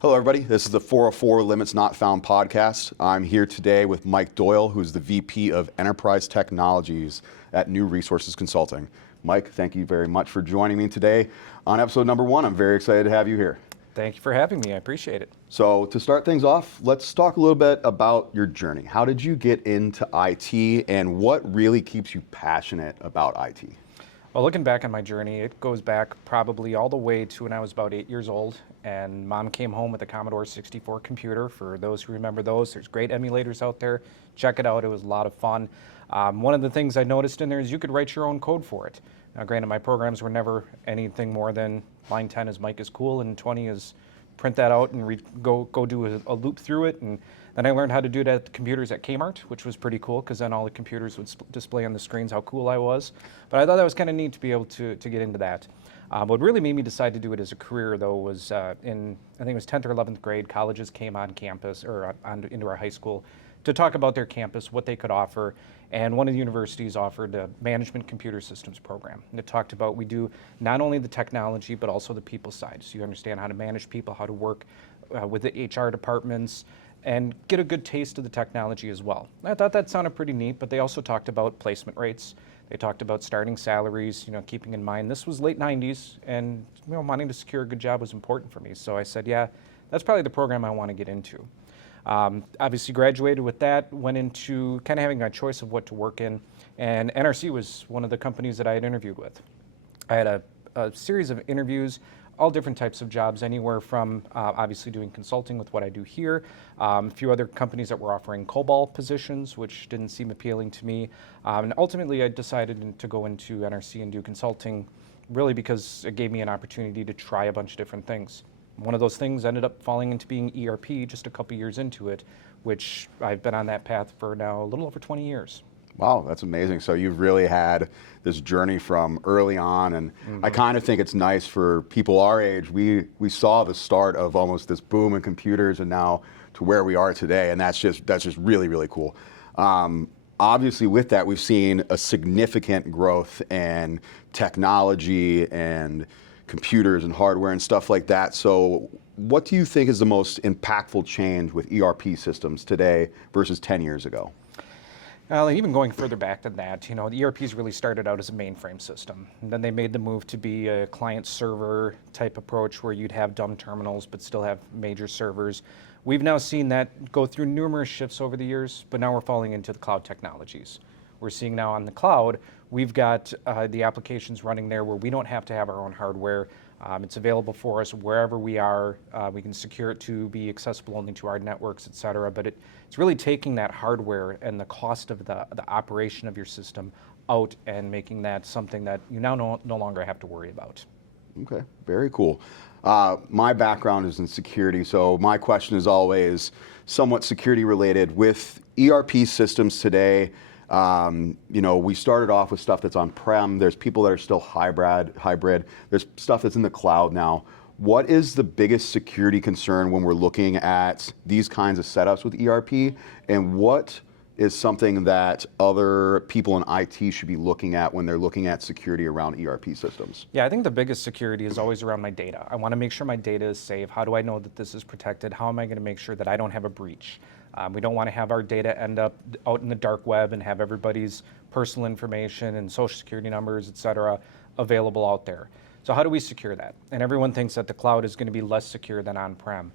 Hello, everybody. This is the 404 Limits Not Found podcast. I'm here today with Mike Doyle, who's the VP of Enterprise Technologies at New Resources Consulting. Mike, thank you very much for joining me today on episode number 1. I'm very excited to have you here. Thank you for having me. I appreciate it. So to start things off, let's talk a little bit about your journey. How did you get into IT, and what really keeps you passionate about IT? Well, looking back on my journey, it goes back probably all the way to when I was about 8 years old, and Mom came home with a Commodore 64 computer. For those who remember those, there's great emulators out there. Check it out. It was a lot of fun. One of the things I noticed in there is you could write your own code for it. Now, granted, my programs were never anything more than line 10 is Mike is cool, and 20 is print that out and go do a loop through it. And then I learned how to do it at the computers at Kmart, which was pretty cool because then all the computers would display on the screens how cool I was. But I thought that was kind of neat to be able to get into that. What really made me decide to do it as a career, though, was in, I think it was 10th or 11th grade, colleges came on campus or into our high school to talk about their campus, what they could offer. And one of the universities offered a management computer systems program. And it talked about we do not only the technology, but also the people side. So you understand how to manage people, how to work with the HR departments, and get a good taste of the technology as well. I thought that sounded pretty neat, but they also talked about placement rates. They talked about starting salaries, keeping in mind this was late 90s, and wanting to secure a good job was important for me. So I said, yeah, that's probably the program I want to get into. Obviously graduated with that, went into kind of having a choice of what to work in, and NRC was one of the companies that I had interviewed with. I had a series of interviews, all different types of jobs, anywhere from obviously doing consulting with what I do here, a few other companies that were offering COBOL positions, which didn't seem appealing to me. And ultimately I decided to go into NRC and do consulting really because it gave me an opportunity to try a bunch of different things. One of those things ended up falling into being ERP just a couple years into it, which I've been on that path for now a little over 20 years. Wow, that's amazing. So you've really had this journey from early on, and I kind of think it's nice for people our age. We saw the start of almost this boom in computers, and now to where we are today, and that's just really, really cool. Obviously, with that, we've seen a significant growth in technology and computers and hardware and stuff like that. So what do you think is the most impactful change with ERP systems today versus 10 years ago? Well, even going further back than that, the ERPs really started out as a mainframe system. And then they made the move to be a client-server type approach where you'd have dumb terminals but still have major servers. We've now seen that go through numerous shifts over the years, but now we're falling into the cloud technologies. We're seeing now on the cloud, we've got the applications running there where we don't have to have our own hardware. It's available for us wherever we are. We can secure it to be accessible only to our networks, et cetera. But it's really taking that hardware and the cost of the operation of your system out and making that something that you now no longer have to worry about. Okay, very cool. My background is in security, so my question is always somewhat security related. With ERP systems today, we started off with stuff that's on-prem. There's people that are still hybrid. There's stuff that's in the cloud now. What is the biggest security concern when we're looking at these kinds of setups with ERP? And what is something that other people in IT should be looking at when they're looking at security around ERP systems? Yeah, I think the biggest security is always around my data. I want to make sure my data is safe. How do I know that this is protected? How am I going to make sure that I don't have a breach? We don't want to have our data end up out in the dark web and have everybody's personal information and social security numbers, et cetera, available out there. So how do we secure that? And everyone thinks that the cloud is going to be less secure than on-prem.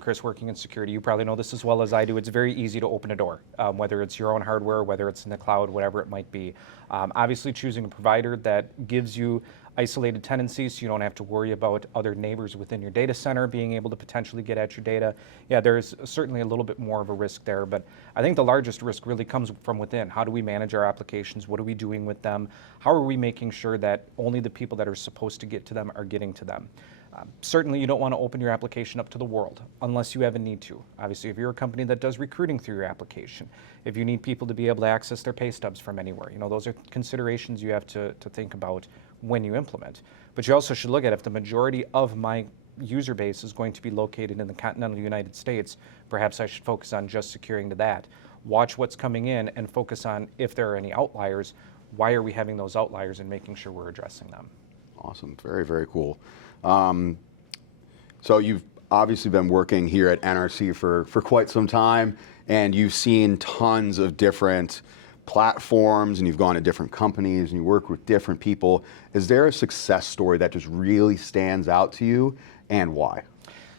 Chris, working in security, you probably know this as well as I do. It's very easy to open a door, whether it's your own hardware, whether it's in the cloud, whatever it might be. Obviously, choosing a provider that gives you isolated tenancies so you don't have to worry about other neighbors within your data center being able to potentially get at your data. Yeah, there's certainly a little bit more of a risk there, but I think the largest risk really comes from within. How do we manage our applications? What are we doing with them? How are we making sure that only the people that are supposed to get to them are getting to them? Certainly you don't want to open your application up to the world unless you have a need to. Obviously, if you're a company that does recruiting through your application, if you need people to be able to access their pay stubs from anywhere, those are considerations you have to think about when you implement. But you also should look at if the majority of my user base is going to be located in the continental United States, perhaps I should focus on just securing to that. Watch what's coming in and focus on if there are any outliers, why are we having those outliers and making sure we're addressing them. Awesome, very, very cool. So you've obviously been working here at NRC for quite some time, and you've seen tons of different platforms, and you've gone to different companies, and you work with different people. Is there a success story that just really stands out to you, and why?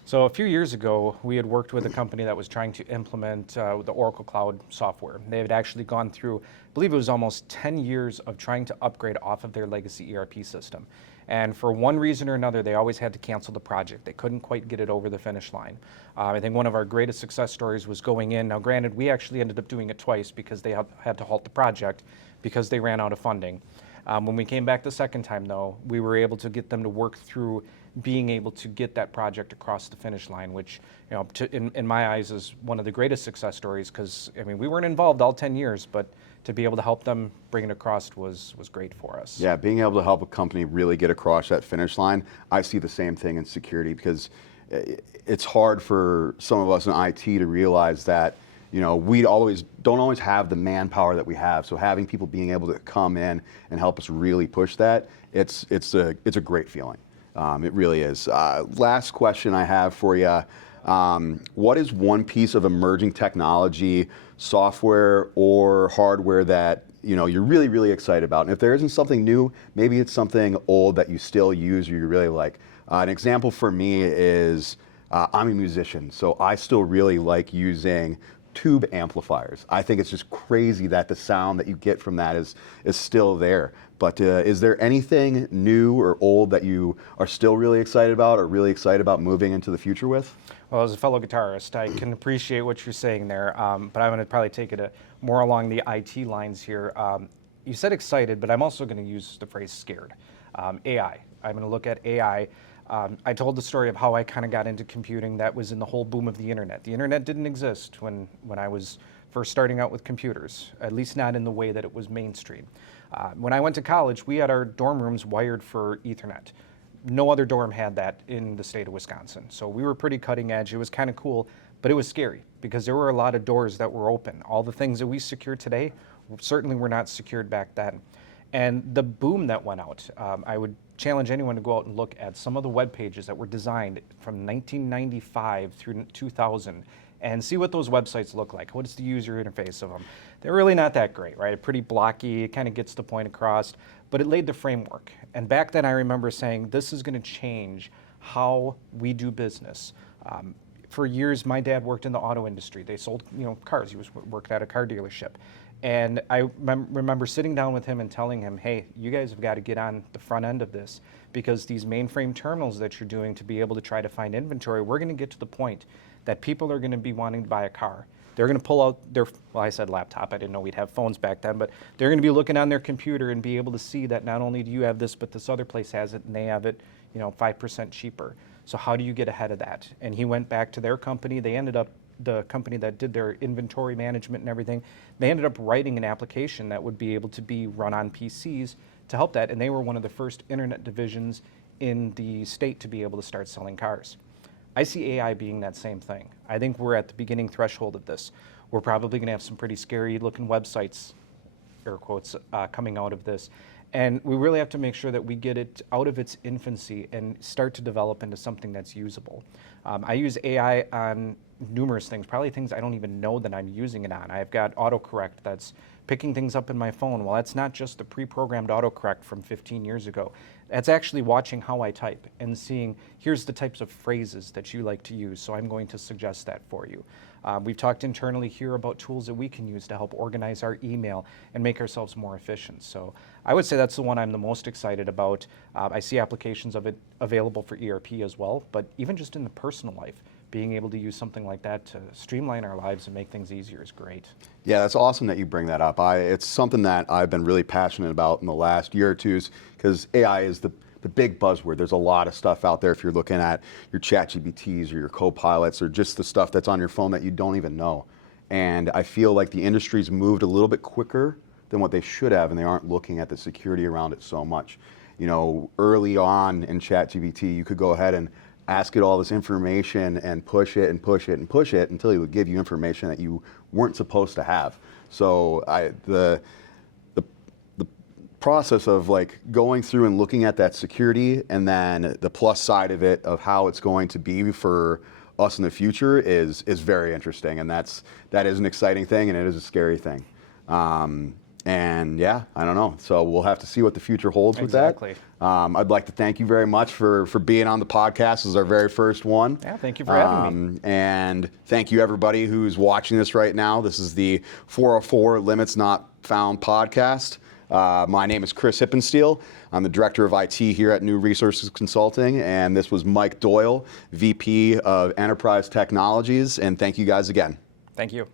So a few years ago, we had worked with a company that was trying to implement the Oracle Cloud software. They had actually gone through, I believe it was almost 10 years of trying to upgrade off of their legacy ERP system. And for one reason or another, they always had to cancel the project. They couldn't quite get it over the finish line. I think one of our greatest success stories was going in. Now, granted, we actually ended up doing it twice because they had to halt the project because they ran out of funding. When we came back the second time, though, we were able to get them to work through being able to get that project across the finish line, which, you know, in my eyes is one of the greatest success stories, because, I mean, we weren't involved all 10 years, but to be able to help them bring it across was great for us. Yeah, being able to help a company really get across that finish line, I see the same thing in security, because it's hard for some of us in IT to realize that, you know, we don't always have the manpower that we have. So having people being able to come in and help us really push that, it's a great feeling. It really is. Last question I have for you. What is one piece of emerging technology, software or hardware, that you're really, really excited about? And if there isn't something new, maybe it's something old that you still use or you really like. An example for me is I'm a musician, so I still really like using tube amplifiers. I think it's just crazy that the sound that you get from that is still there. But is there anything new or old that you are still really excited about, or really excited about moving into the future with? Well, as a fellow guitarist, I can appreciate what you're saying there, but I'm going to probably take it more along the IT lines here. You said excited, but I'm also going to use the phrase scared. AI. I'm going to look at AI. I told the story of how I kind of got into computing. That was in the whole boom of the internet. The internet didn't exist when I was first starting out with computers, at least not in the way that it was mainstream. When I went to college, we had our dorm rooms wired for Ethernet. No other dorm had that in the state of Wisconsin. So we were pretty cutting edge. It was kind of cool, but it was scary because there were a lot of doors that were open. All the things that we secure today certainly were not secured back then. And the boom that went out, I would challenge anyone to go out and look at some of the web pages that were designed from 1995 through 2000 and see what those websites look like. What is the user interface of them? They're really not that great, right? Pretty blocky, it kind of gets the point across, but it laid the framework. And back then I remember saying, this is going to change how we do business. For years, my dad worked in the auto industry. They sold, cars. He worked at a car dealership. And I remember sitting down with him and telling him, hey, you guys have got to get on the front end of this, because these mainframe terminals that you're doing to be able to try to find inventory, we're going to get to the point that people are going to be wanting to buy a car. They're going to pull out their, well, I said laptop. I didn't know we'd have phones back then, but they're going to be looking on their computer and be able to see that not only do you have this, but this other place has it, and they have it, 5% cheaper. So how do you get ahead of that? And he went back to their company. They ended up, the company that did their inventory management and everything, they ended up writing an application that would be able to be run on PCs to help that. And they were one of the first internet divisions in the state to be able to start selling cars. I see AI being that same thing. I think we're at the beginning threshold of this. We're probably going to have some pretty scary looking websites, air quotes, coming out of this. And we really have to make sure that we get it out of its infancy and start to develop into something that's usable. I use AI on numerous things, probably things I don't even know that I'm using it on. I've got autocorrect that's picking things up in my phone. Well, that's not just the pre-programmed autocorrect from 15 years ago. That's actually watching how I type and seeing, here's the types of phrases that you like to use, so I'm going to suggest that for you. We've talked internally here about tools that we can use to help organize our email and make ourselves more efficient. So I would say that's the one I'm the most excited about. I see applications of it available for ERP as well, but even just in the personal life, being able to use something like that to streamline our lives and make things easier is great. Yeah, that's awesome that you bring that up. It's something that I've been really passionate about in the last year or two, because AI is the big buzzword. There's a lot of stuff out there if you're looking at your ChatGPTs or your Copilots or just the stuff that's on your phone that you don't even know. And I feel like the industry's moved a little bit quicker than what they should have, and they aren't looking at the security around it so much. Early on in ChatGPT, you could go ahead and ask it all this information and push it and push it and push it until it would give you information that you weren't supposed to have. So the process of like going through and looking at that security and then the plus side of it of how it's going to be for us in the future is very interesting, and that is an exciting thing, and it is a scary thing. And yeah, I don't know. So we'll have to see what the future holds with that. Exactly. I'd like to thank you very much for being on the podcast. This is our very first one. Yeah, thank you for having me. And thank you everybody who's watching this right now. This is the 404 Limits Not Found podcast. My name is Chris Hippensteel. I'm the Director of IT here at New Resources Consulting, and this was Mike Doyle, VP of Enterprise Technologies, and thank you guys again. Thank you.